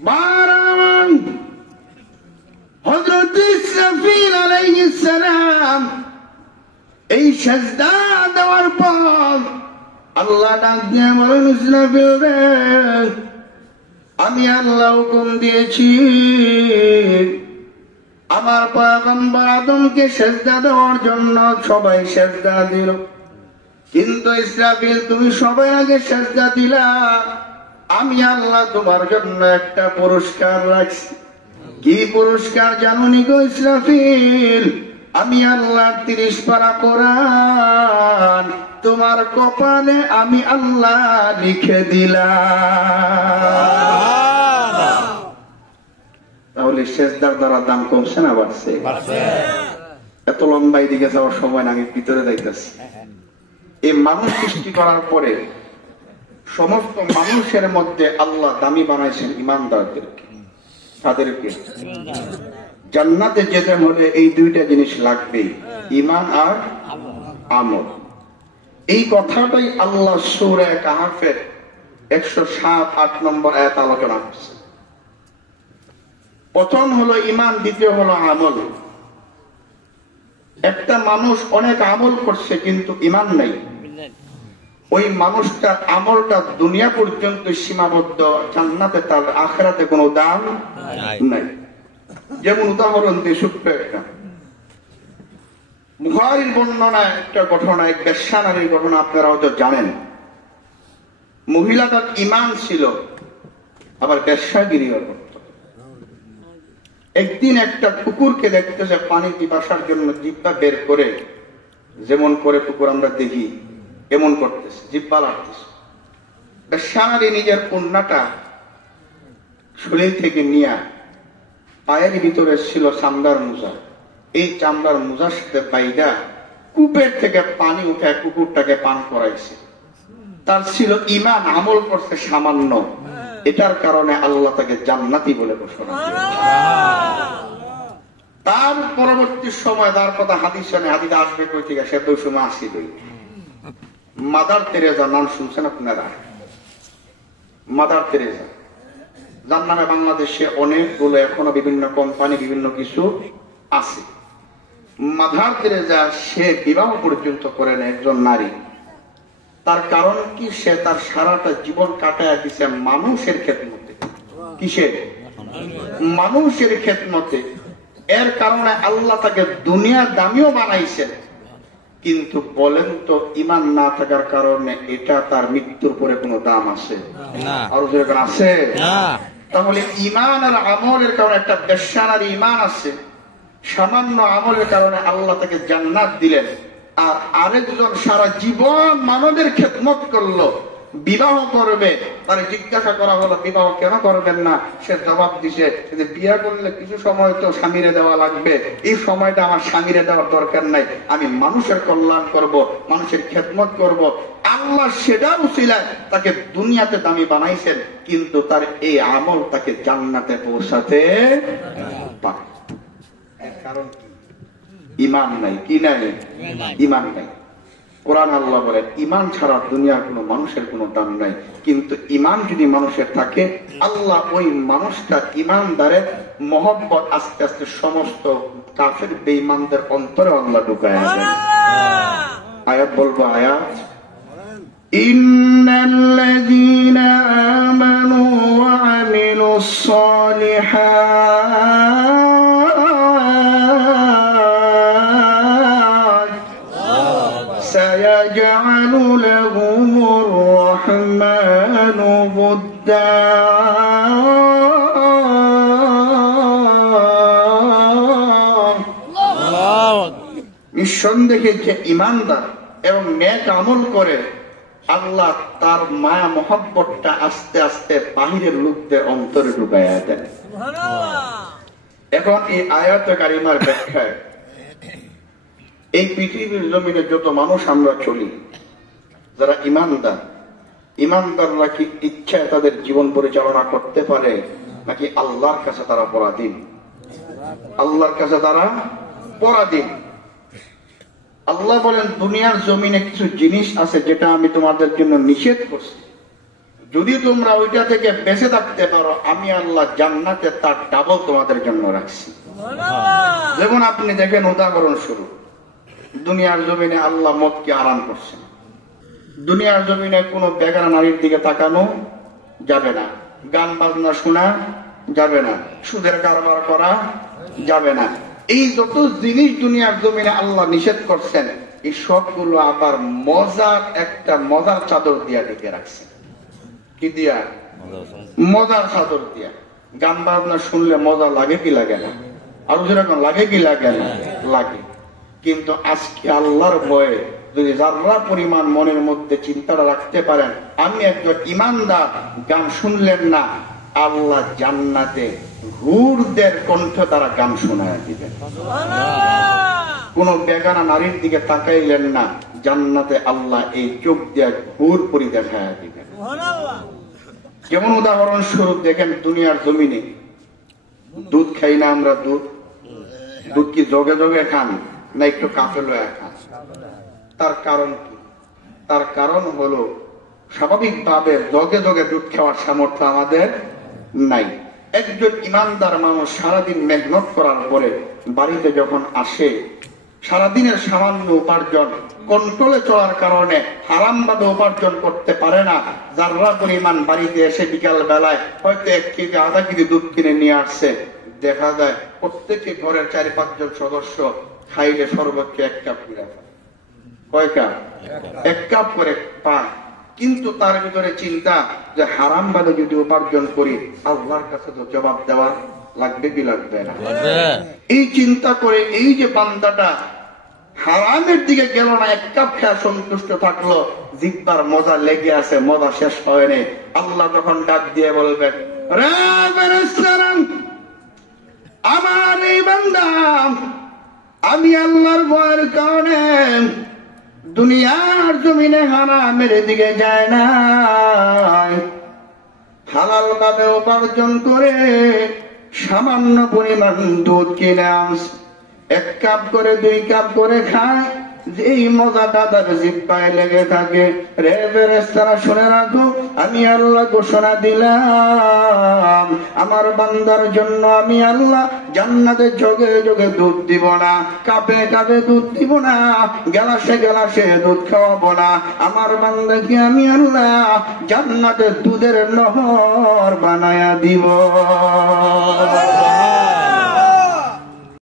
বারামান হযরত ইসরাফিল আলাইহিস সালাম এই সিজদা দেওয়ার পর আল্লাহ ডাক দিয়ে বলেন, ইসরাফিল রে, আমি আল্লাহ হুকুম দিয়েছি আমার পয়গম্বর আদমকে সিজদা দেওয়ার জন্য। সবাই সিজদা দিল, কিন্তু ইসরাফিল তুমি সবাই আগে সিজদা দিলা, আমি আল্লাহ তোমার জন্য একটা পুরস্কার রাখছি। কি পুরস্কার জানো নি গো ইসরাফিল? আমি আল্লাহ 30 পারা কোরআন তোমার কপালে আমি আল্লাহ লিখে দিলাম। তাহলে সিজদার দ্বারা দাম কমছে না বাড়ছে? এত লম্বা এদিকে যাওয়ার সময় না, আমি ভিতরে যাইতেছি। এই মানুষ সৃষ্টি করার পরে সমস্ত মানুষের মধ্যে আল্লাহ দামি বানাইছেন ইমানদারদেরকে। তাদেরকে জান্নাতে যেতে হলে এই দুইটা জিনিস লাগবে, ঈমান আর আমল। এই কথাটাই আল্লাহ সূরা কাহফের 107-8 নম্বর আয়াত আলোচনা করছে। প্রথম হলো ঈমান, দ্বিতীয় হলো আমল। একটা মানুষ অনেক আমল করছে কিন্তু ঈমান নাই, ওই মানুষটার আমলটা দুনিয়া পর্যন্ত সীমাবদ্ধ, জান্নাতে তার আখিরাতে কোনো দাম নাই। যেমন উদাহরণ দিয়ে ছোট্ট একটা বুখারীর বর্ণনা, একটা ঘটনা, এক বেশ্যা নারীর ঘটনা আপনারা হয়তো জানেন। মহিলাটার ঈমান ছিল, আবার বেশ্যাগিরিও করত। একদিন একটা কুকুরকে দেখতেছে পানি পিপাসার জন্য জিহ্বা বের করে, যেমন করে কুকুর আমরা দেখি এমন করতেছে, জিহ্বা লাগতেছে। বেশ্যা নারী নিজের কন্যাটা শরীর থেকে নিয়ে পায়ের ভিতরে ছিল চামড়ার মোজা, এই চামড়ার মোজার সাথে বাইদা কূপের থেকে পানি উঠে কুকুরটাকে পান করাইছে। তার ছিল ঈমান, আমল করছে সামান্য, এটার কারণে আল্লাহ তাকে জান্নাতি বলে ঘোষণা করেছেন। তার পরবর্তী সময় তার কথা হাদিসে আসবে কই থেকে, সে তো সময় আসিল। মাদার তেরেজা নাম শুনছেন আপনারা? মাদার তেরেজা, যার নামে বাংলাদেশে অনেকগুলো এখনো বিভিন্ন কোম্পানি বিভিন্ন কিছু আছে। মাদার তেরেজা সে বিবাহ পর্যন্ত করেন একজন নারী। তার কারণ কি? সে তার সারাটা জীবন কাটায় দিছে মানুষের খেদমতে। কিসের? মানুষের খেদমতে। এর কারণে আল্লাহ তাকে দুনিয়ার দামিও বানাইছেন, কিন্তু বলেন তো ঈমান না থাকার কারণে এটা তার মৃত্যুর পরে কোনো দাম আছে? আর আছে? তাহলে ঈমান আর আমলের কারণে একটা বেশ্যা নারী ঈমান আছে, সামান্য আমলের কারণে আল্লাহ তাকে জান্নাত দিলেন। আর আরেকজন সারা জীবন মানবের খেদমত করলো, বিবাহ করবে, তার জিজ্ঞাসা করা হলো বিবাহ কেন করবেন না? সে জবাব দিছে যে বিয়ে করলে কিছু সময় তো স্বামীরে দেওয়া লাগবে, এই সময়টা আমার স্বামীরে দেওয়ার দরকার নাই, আমি মানুষের কল্যাণ করব, মানুষের খেদমত করব। আল্লাহ সেটা উসিলায় তাকে দুনিয়াতে দামি বানাইছেন, কিন্তু তার এই আমল তাকে জান্নাতে পৌঁছাতে পারে। কারণ ঈমান নাই। কি নাই? ঈমান নাই। কোরআন আল্লাহ বলেন ঈমান ছাড়া দুনিয়ার কোনো মানুষের কোনো দাম নাই, কিন্তু ঈমান যদি মানুষের থাকে আল্লাহ ওই মানুষটা ঈমানদারের মহব্বত আস্তে আস্তে সমস্ত কাফের বেঈমানদের অন্তরে আল্লাহ ঢুকায় দেন। আয়াত বলবো, আয়াত, ইন্নাল্লাযীনা আমানু ওয়া আমিলুস সালিহাত সায়াজআলু লাহুমুর রাহমানু বুদ্দা। নিঃসন্দেহে যে ঈমানদার এবং নেক আমল করে আল্লাহ তার মায়া মহব্বতটা আস্তে আস্তে বাহিরের লোকদের অন্তরে ঢুকাইয়া দেন। এখন এই আয়াত কারিমার ব্যাখ্যায় এই পৃথিবীর জমিনে যত মানুষ আমরা চলি, যারা ঈমানদার, ঈমানদাররা কি ইচ্ছায় তাদের জীবন পরিচালনা করতে পারে, নাকি আল্লাহর কাছে তারা পরাধীন? আল্লাহর কাছে তারা পরাধীন। আল্লাহ বলেন দুনিয়ার জমিনে কিছু জিনিস আছে যেটা আমি তোমাদের জন্য নিষেধ করছি, যদি তোমরা ওইটা থেকে বেঁচে থাকতে পারো, আমি আল্লাহ জান্নাতে তার ডাবল তোমাদের জন্য রাখছি। যেমন আপনি দেখেন, উদাহরণ স্বরূপ দুনিয়ার জমিনে আল্লাহ মদকে আরাম করছেন। দুনিয়ার জমিনে কোনো বেগানা নারীর দিকে তাকানো যাবে না, গান বাজনা শোনা যাবে না, সুদের কারবার করা যাবে না। এই যত জিনিস দুনিয়ার জমিনে আল্লাহ নিষেধ করছেন, এই সবগুলো আবার মজার চাদর দিয়া ঢেকে রাখছেন। কি দিয়া? মজার চাদর দিয়া। গান বাজনা শুনলে মজা লাগে কি লাগে না? আরো যেরকম লাগে কি লাগে না? লাগে। কিন্তু আজকে আল্লাহর ভয়ে যদি যারা পরিমাণ মনের মধ্যে চিন্তাটা রাখতে পারেন, আমি একজন ইমানদার, গান শুনলেন না, আল্লাহ জান্নাতে হুরদের কণ্ঠ তারা গান শোনায় দিবেন। কোন বেগানা নারীর দিকে তাকাইলেন না, জান্নাতে আল্লাহ এই চোখ দিয়ে হুর পরি দেখায় দিবেন। যেমন উদাহরণ স্বরূপ দেখেন, দুনিয়ার জমিনে দুধ খাই না আমরা? দুধ কি জগে জগে খান না একটু কাপে লয়া খান? তার কারণ কি? তার কারণ হলো স্বাভাবিকভাবে জগে জগে দুধ খাওয়ার সামর্থ্য আমাদের নাই। একজন ইমানদার মানুষ সারাদিন মেহনত করার পরে বাড়িতে যখন আসে, সারাদিনের সামান্য উপার্জন কন্ট্রোলে চলার কারণে হারামভাবে উপার্জন করতে পারে না। যারা পরিমাণ বাড়িতে এসে বিকাল বেলায় হয়তো 1 কেজি আধা কেজি দুধ কিনে নিয়ে আসছে, দেখা যায় প্রত্যেকে ঘরের 4-5 জন সদস্য খাইলে সর্বোচ্চ 1 কাপ করে পায়। কয় কাপ? 1 কাপ করে পায়। কিন্তু তার ভিতরে চিন্তা যে হারাম ভাবে যদি উপার্জন করি, আল্লাহর কাছে তো জবাব দেওয়া লাগবে কি লাগবে না? এই চিন্তা করে এই যে বান্দাটা হারামের দিকে গেল না, 1 কাপ খেয়ে সন্তুষ্ট থাকলো, জিহ্বার মজা লেগে আছে, মজা শেষ হয়নি। আল্লাহ তখন ডাক দিয়ে বলবেন, রে ফেরেশতারা, আমার এই বান্দা আমি আল্লাহর ভয়ের কারণে দুনিয়ার জমিনে হারামের দিকে যায় না, হালাল ভাবে উপার্জন করে সামান্য পরিমাণ দুধ কিনে আনছে, 1 কাপ করে 2 কাপ করে খায়, যেই মজাটা তার জিহ্বায় লেগে থাকে। রে ফেরেশতারা শুনে রাখো, আমি আল্লাহ ঘোষণা দিলাম, আমার বান্দার জন্য আমি আল্লাহ জান্নাতে যোগে যোগে দুধ দিব না, কাপে কাপে দুধ দিব না, গ্লাসে গ্লাসে দুধ খাওয়াবো না। আমার বান্দাকে আমি আল্লাহ জান্নাতে দুধের নহর বানায়া দিব।